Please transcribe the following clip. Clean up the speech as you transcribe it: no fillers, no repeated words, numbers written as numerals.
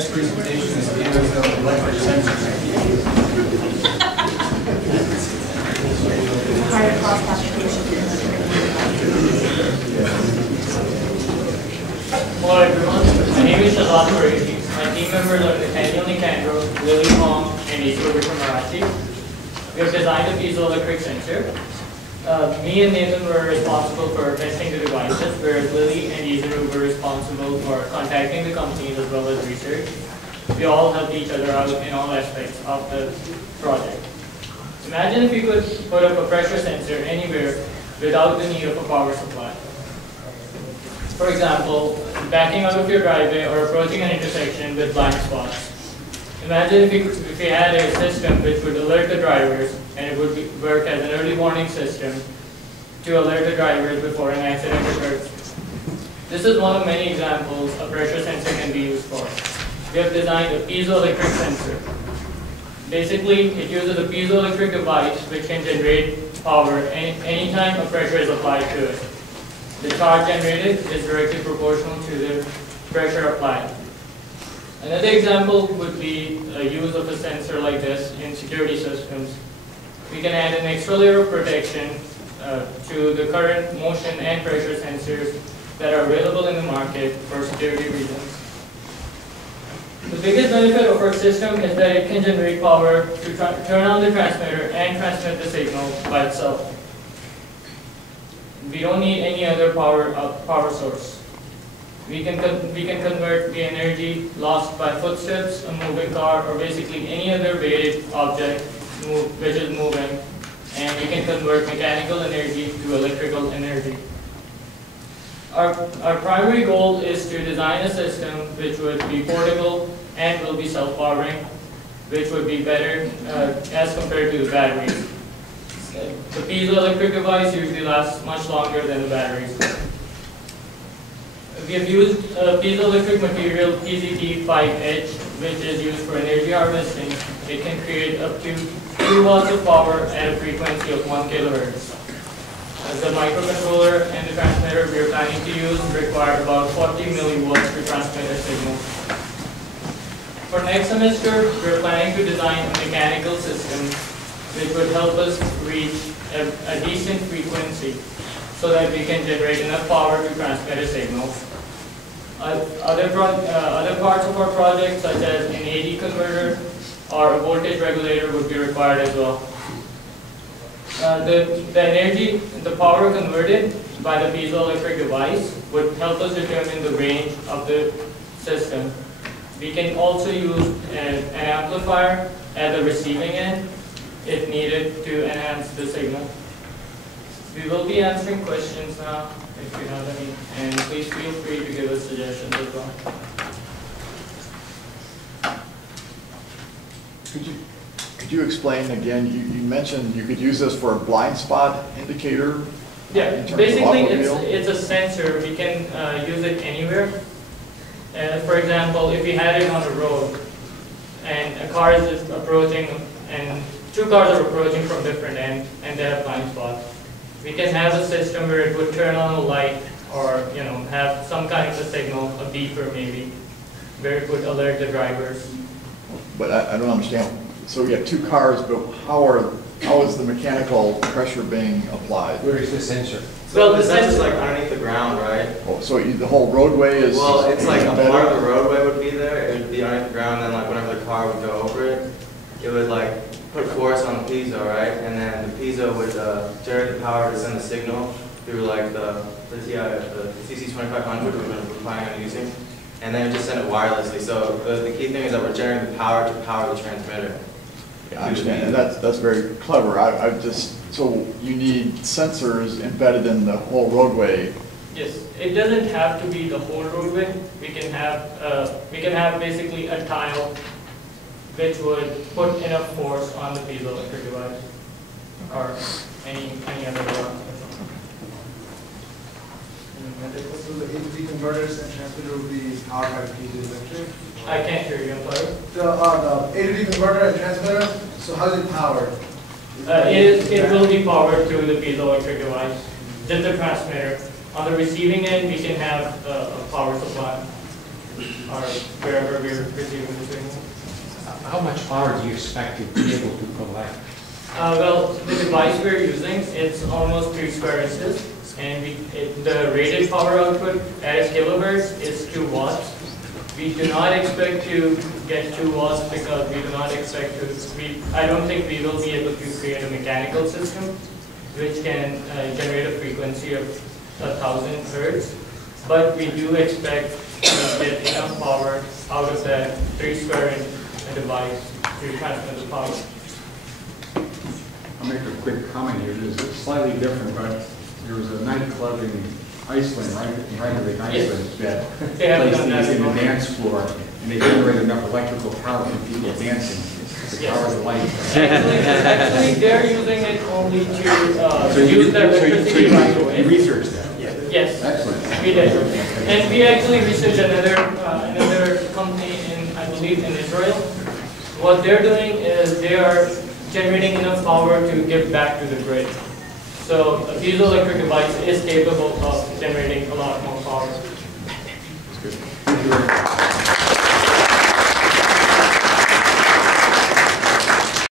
Next presentation is Piezoelectric Sensor. Higher cost application. Hello everyone, my name is Auditorium. My team members are Nathaniel Nicandro, Lily Hong, and Isur Marathi. We have designed a piezoelectric sensor. Me and Nathan were responsible for testing the devices, whereas Lily and Isur were responsible for contacting the companies as well as research. We all helped each other out in all aspects of the project. Imagine if you could put up a pressure sensor anywhere without the need of a power supply. For example, backing out of your driveway or approaching an intersection with blind spots. Imagine if you had a system which would alert the drivers, and it would work as an early warning system to alert the drivers before an accident occurs. This is one of many examples a pressure sensor can be used for. We have designed a piezoelectric sensor. Basically, it uses a piezoelectric device which can generate power anytime a pressure is applied to it. The charge generated is directly proportional to the pressure applied. Another example would be a use of a sensor like this in security systems. We can add an extra layer of protection to the current motion and pressure sensors that are available in the market for security reasons. The biggest benefit of our system is that it can generate power to turn on the transmitter and transmit the signal by itself. We don't need any other power source. We can convert the energy lost by footsteps, a moving car, or basically any other weighted object which is moving, and we can convert mechanical energy to electrical energy. Our primary goal is to design a system which would be portable and will be self-powering, which would be better as compared to the batteries. The piezoelectric device usually lasts much longer than the batteries. We have used piezoelectric material PZT5H, which is used for energy harvesting. It can create up to 2 watts of power at a frequency of 1 kilohertz. The microcontroller and the transmitter we are planning to use require about 40 milliwatts to transmit a signal. For next semester, we are planning to design a mechanical system which would help us reach a decent frequency so that we can generate enough power to transmit a signal. Other parts of our project, such as an AD converter or a voltage regulator, would be required as well. The power converted by the piezoelectric device would help us determine the range of the system. We can also use an amplifier at the receiving end if needed to enhance the signal. We will be answering questions now if you have any, and please feel free to give us suggestions as well. Could you explain again, you mentioned you could use this for a blind spot indicator? Yeah, basically it's a sensor. We can use it anywhere. For example, if we had it on the road and a car is just approaching and 2 cars are approaching from different ends and they have blind spots, we can have a system where it would turn on a light or have some kind of a signal, a beeper maybe, where it would alert the drivers. But I don't understand. So we have 2 cars, but how is the mechanical pressure being applied? Where is the sensor? So the sensor's like underneath the ground, right? Oh, so the whole roadway is... Well, it's like a part of the roadway would be there. It would be underneath the ground, and like whenever the car would go over it, it would like put force on the piezo, right? And then the piezo would generate the power to send the signal through like the CC2500 we're planning on using, and then just send it wirelessly. So the key thing is that we're generating the power to power the transmitter. Yeah, I understand, and that's very clever. So you need sensors embedded in the whole roadway. Yes, it doesn't have to be the whole roadway. We can have basically a tile which would put enough force on the piezoelectric device or any other one. So the AD converters and transmitter will be powered by piezoelectric? I can't hear you, I'm sorry. The AD converter and transmitter, so how is it powered? It will be powered through the piezoelectric device, just the transmitter. On the receiving end, we can have a power supply. or wherever we're receiving the signal. How much power do you expect to be able to collect? Well, the device we're using, it's almost 3 square inches, and the rated power output at kilohertz is 2 watts. We do not expect to get 2 watts because we do not expect to, I don't think we will be able to create a mechanical system which can generate a frequency of 1000 hertz, but we do expect to get enough power out of that 3 square inch device to transmit the power. I'll make a quick comment here. This is slightly different, but there was a nightclub in Iceland, right in Iceland, that They have placed done that these in the before. dance floor, and they generated enough electrical power from people dancing to Yes. power the light. Actually, they're using it only to use the electricity right away. You researched that? Yes, Excellent. we did. And we actually researched another company in, I believe, in Israel. What they're doing is they are generating enough power to give back to the grid. So a piezoelectric device is capable of generating a lot more power. Thank you very much.